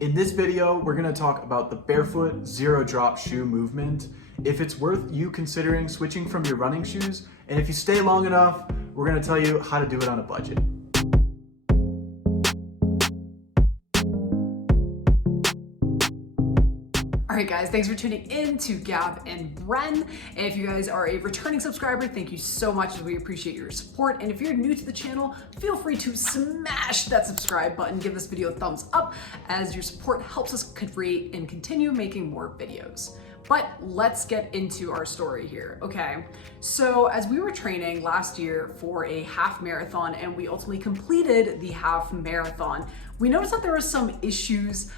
In this video, we're gonna talk about the barefoot zero drop shoe movement, if it's worth you considering switching from your running shoes, and if you stay long enough, we're gonna tell you how to do it on a budget. All right, guys, thanks for tuning in to Gab and Bren. And if you guys are a returning subscriber, thank you so much. We appreciate your support. And if you're new to the channel, feel free to smash that subscribe button. Give this video a thumbs up, as your support helps us create and continue making more videos. But let's get into our story here, okay? So as we were training last year for a half marathon and we ultimately completed the half marathon, we noticed that there were some issues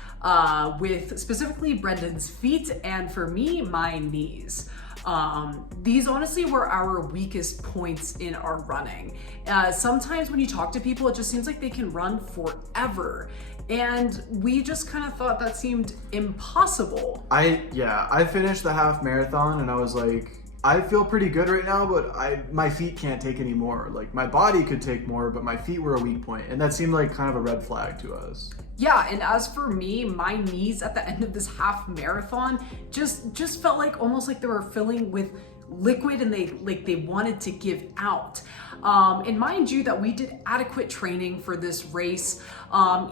with specifically Brendan's feet and for me, my knees. These honestly were our weakest points in our running. Sometimes when you talk to people, it just seems like they can run forever. And we just kind of thought that seemed impossible. I finished the half marathon and I was like, I feel pretty good right now, but my feet can't take any more. Like my body could take more, but my feet were a weak point. And that seemed like kind of a red flag to us. Yeah, and as for me, my knees at the end of this half marathon just felt like almost like they were filling with liquid and they wanted to give out. And mind you that we did adequate training for this race.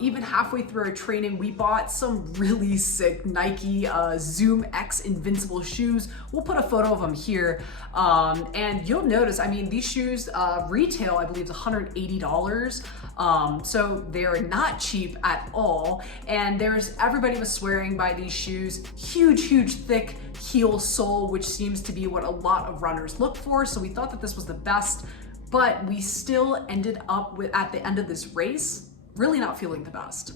Even halfway through our training, we bought some really sick Nike Zoom X Invincible shoes. We'll put a photo of them here. And you'll notice, I mean, these shoes retail, I believe, is $180. So they're not cheap at all. And everybody was swearing by these shoes. Huge, thick heel sole, which seems to be what a lot of runners look for. So we thought that this was the best, but we still ended up with, at the end of this race, really not feeling the best.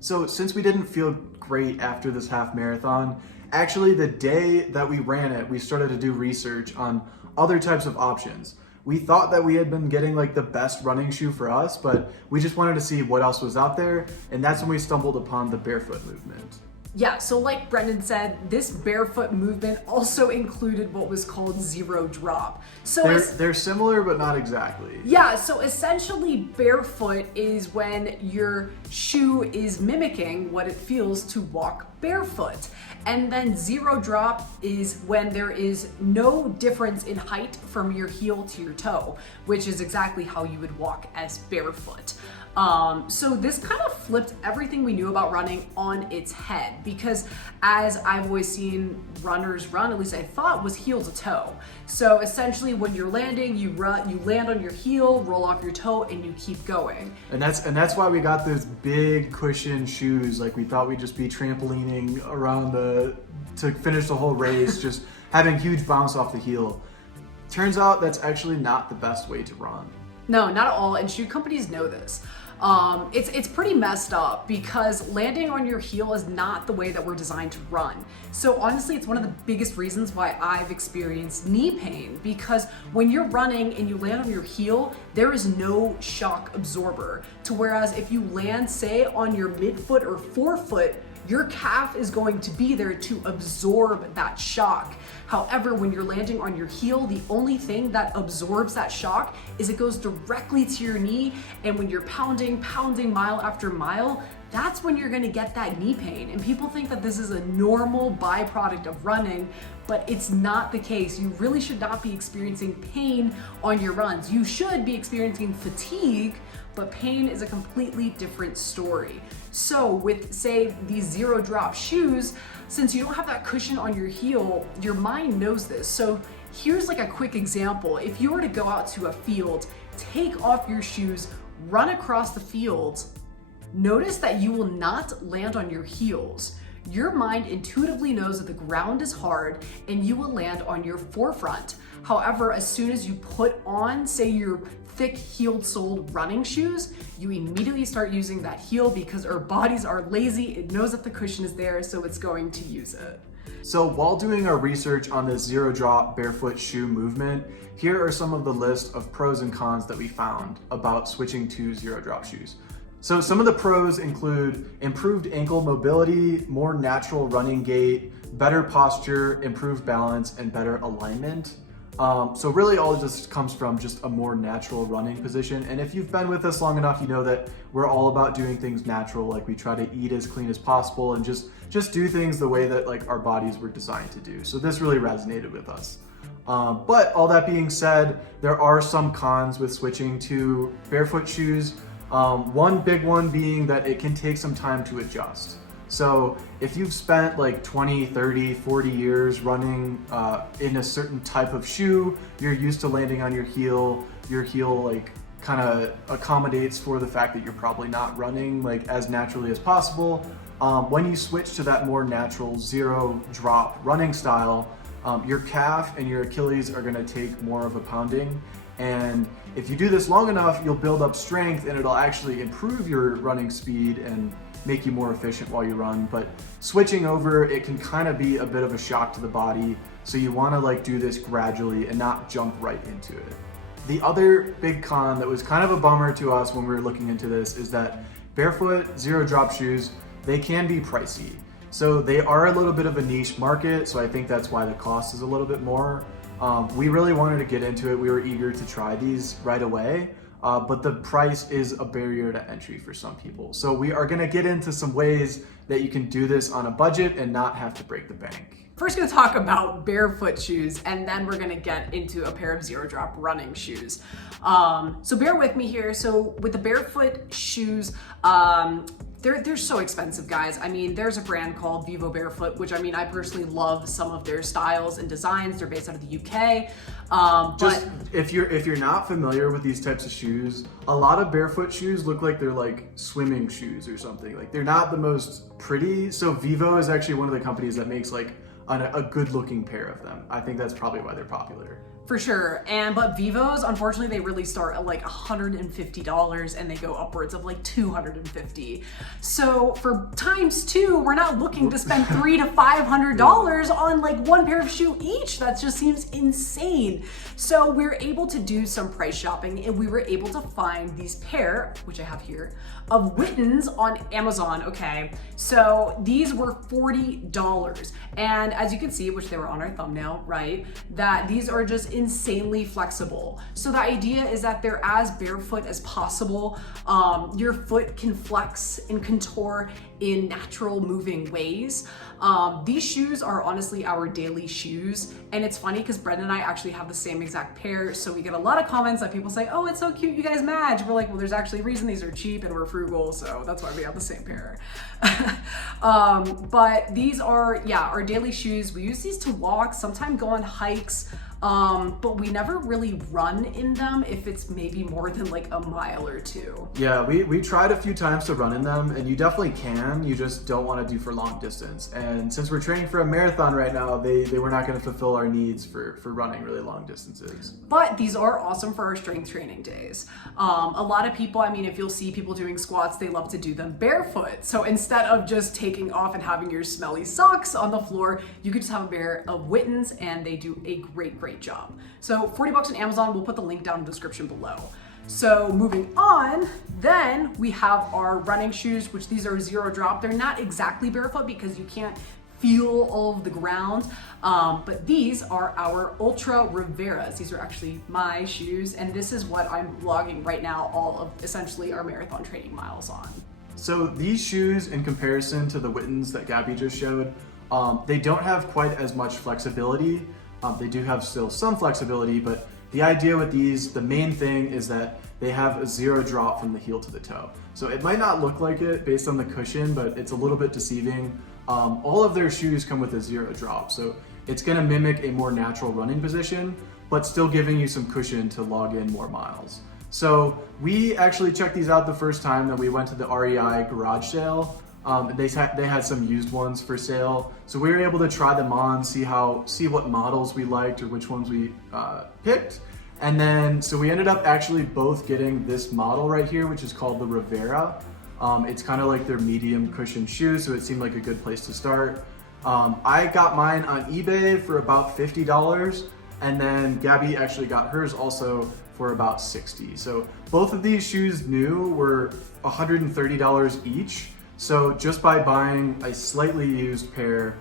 So since we didn't feel great after this half marathon, actually the day that we ran it, we started to do research on other types of options. We thought that we had been getting like the best running shoe for us, but we just wanted to see what else was out there. And that's when we stumbled upon the barefoot movement. Yeah, so like Brendan said, this barefoot movement also included what was called zero drop. So they're similar, but not exactly. Yeah, so essentially barefoot is when your shoe is mimicking what it feels to walk barefoot. And then zero drop is when there is no difference in height from your heel to your toe, which is exactly how you would walk as barefoot. So this kind of flipped everything we knew about running on its head, because as I've always seen runners run, at least I thought, was heel to toe. So essentially when you're landing, you land on your heel, roll off your toe, and you keep going. And that's why we got those big cushion shoes. Like we thought we'd just be trampolining around to finish the whole race, just having huge bounce off the heel. Turns out that's actually not the best way to run. No, not at all, and shoe companies know this. It's pretty messed up because landing on your heel is not the way that we're designed to run. So honestly, it's one of the biggest reasons why I've experienced knee pain, because when you're running and you land on your heel, there is no shock absorber. To whereas if you land, say, on your midfoot or forefoot, your calf is going to be there to absorb that shock. However, when you're landing on your heel, the only thing that absorbs that shock is it goes directly to your knee. And when you're pounding mile after mile, that's when you're gonna get that knee pain. And people think that this is a normal byproduct of running, but it's not the case. You really should not be experiencing pain on your runs. You should be experiencing fatigue, but pain is a completely different story. So with, say, these zero drop shoes, since you don't have that cushion on your heel, your mind knows this. So here's like a quick example. If you were to go out to a field, take off your shoes, run across the field, notice that you will not land on your heels. Your mind intuitively knows that the ground is hard and you will land on your forefront. However, as soon as you put on, say, your thick heeled soled running shoes, you immediately start using that heel because our bodies are lazy. It knows that the cushion is there, so it's going to use it. So while doing our research on this zero drop barefoot shoe movement, here are some of the list of pros and cons that we found about switching to zero drop shoes. So some of the pros include improved ankle mobility, more natural running gait, better posture, improved balance, and better alignment. So really all this comes from just a more natural running position. And if you've been with us long enough, you know that we're all about doing things natural. Like we try to eat as clean as possible and just do things the way that like our bodies were designed to do. So this really resonated with us. But all that being said, there are some cons with switching to barefoot shoes. One big one being that it can take some time to adjust. So if you've spent like 20, 30, 40 years running in a certain type of shoe, you're used to landing on your heel like kind of accommodates for the fact that you're probably not running like as naturally as possible. When you switch to that more natural zero drop running style, your calf and your Achilles are gonna take more of a pounding. And if you do this long enough, you'll build up strength and it'll actually improve your running speed and make you more efficient while you run. But switching over, it can kind of be a bit of a shock to the body. So you want to like do this gradually and not jump right into it. The other big con that was kind of a bummer to us when we were looking into this is that barefoot zero drop shoes, they can be pricey. So they are a little bit of a niche market. So I think that's why the cost is a little bit more. We really wanted to get into it. We were eager to try these right away. But the price is a barrier to entry for some people. So we are gonna get into some ways that you can do this on a budget and not have to break the bank. First gonna talk about barefoot shoes, and then we're gonna get into a pair of zero drop running shoes. So bear with me here. So with the barefoot shoes, they're so expensive, guys. I mean, there's a brand called Vivo Barefoot, which I mean, I personally love some of their styles and designs. They're based out of the UK. Just if you're not familiar with these types of shoes, a lot of barefoot shoes look like they're like swimming shoes or something. Like they're not the most pretty. So Vivo is actually one of the companies that makes like a good looking pair of them. I think that's probably why they're popular. For sure. But Vivos, unfortunately, they really start at like $150 and they go upwards of like $250. So for times two, we're not looking to spend $300 to $500 on like one pair of shoe each. That just seems insane. So we're able to do some price shopping and we were able to find these pair, which I have here, of Whitins on Amazon, okay? So these were $40. And as you can see, which they were on our thumbnail, right? That these are just insanely flexible. So the idea is that they're as barefoot as possible. Your foot can flex and contour in natural moving ways. These shoes are honestly our daily shoes. And it's funny because Brendan and I actually have the same exact pair. So we get a lot of comments that people say, oh, it's so cute, you guys match. We're like, well, there's actually a reason these are cheap and we're frugal. So that's why we have the same pair. But these are, yeah, our daily shoes. We use these to walk, sometimes go on hikes. But we never really run in them if it's maybe more than like a mile or two. Yeah, we tried a few times to run in them and you definitely can, you just don't want to do for long distance. And since we're training for a marathon right now, they were not going to fulfill our needs for running really long distances. But these are awesome for our strength training days. A lot of people, I mean, if you'll see people doing squats, they love to do them barefoot. So instead of just taking off and having your smelly socks on the floor, you could just have a pair of Whitins and they do a great job. So $40 on Amazon, we'll put the link down in the description below. So moving on, then we have our running shoes, which these are zero drop. They're not exactly barefoot because you can't feel all of the ground, but these are our Ultra Riveras. These are actually my shoes, and this is what I'm vlogging right now, all of essentially our marathon training miles on. So these shoes, in comparison to the Whitins that Gabby just showed, they don't have quite as much flexibility. They do have still some flexibility, but the idea with these, the main thing is that they have a zero drop from the heel to the toe. So it might not look like it based on the cushion, but it's a little bit deceiving. All of their shoes come with a zero drop, so it's gonna mimic a more natural running position, but still giving you some cushion to log in more miles. So we actually checked these out the first time that we went to the REI garage sale. They had some used ones for sale, so we were able to try them on, see what models we liked or which ones we picked, and then so we ended up actually both getting this model right here, which is called the Rivera. It's kind of like their medium cushion shoe, so it seemed like a good place to start. I got mine on eBay for about $50, and then Gabby actually got hers also for about $60. So both of these shoes new were $130 each. So just by buying a slightly used pair,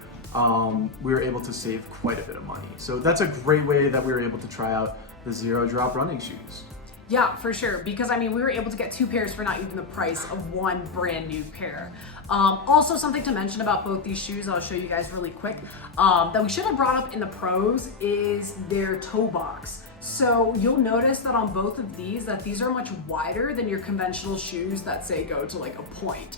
we were able to save quite a bit of money. So that's a great way that we were able to try out the zero drop running shoes. Yeah, for sure. Because I mean, we were able to get 2 pairs for not even the price of 1 brand new pair. Also, something to mention about both these shoes, I'll show you guys really quick, that we should have brought up in the pros is their toe box. So you'll notice that on both of these, that these are much wider than your conventional shoes that say go to like a point.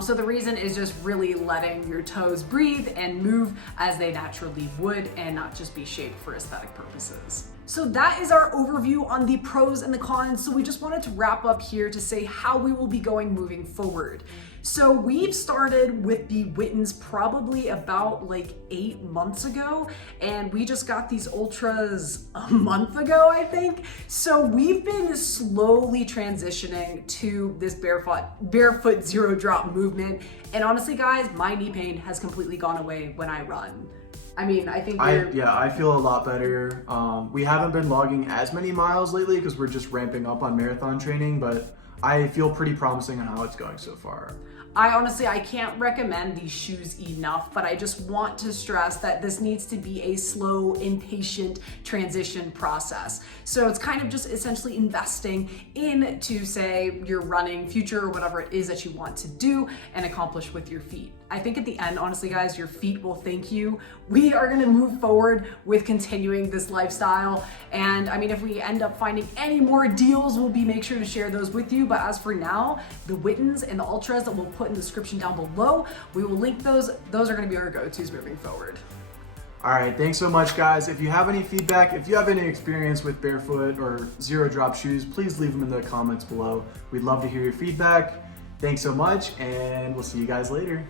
So the reason is just really letting your toes breathe and move as they naturally would and not just be shaped for aesthetic purposes. So that is our overview on the pros and the cons. So we just wanted to wrap up here to say how we will be going moving forward. So we've started with the Whitins probably about like 8 months ago, and we just got these Ultras a month ago, I think. So we've been slowly transitioning to this barefoot zero drop movement. And honestly, guys, my knee pain has completely gone away when I run. I mean, I think I feel a lot better. We haven't been logging as many miles lately because we're just ramping up on marathon training, but I feel pretty promising on how it's going so far. I can't recommend these shoes enough, but I just want to stress that this needs to be a slow, impatient transition process. So it's kind of just essentially investing into, say, your running future or whatever it is that you want to do and accomplish with your feet. I think at the end, honestly, guys, your feet will thank you. We are gonna move forward with continuing this lifestyle. And I mean, if we end up finding any more deals, we'll make sure to share those with you. But as for now, the Whitins and the Ultras that we'll put in the description down below, we will link those. Those are gonna be our go-tos moving forward. All right, thanks so much, guys. If you have any feedback, if you have any experience with barefoot or zero drop shoes, please leave them in the comments below. We'd love to hear your feedback. Thanks so much, and we'll see you guys later.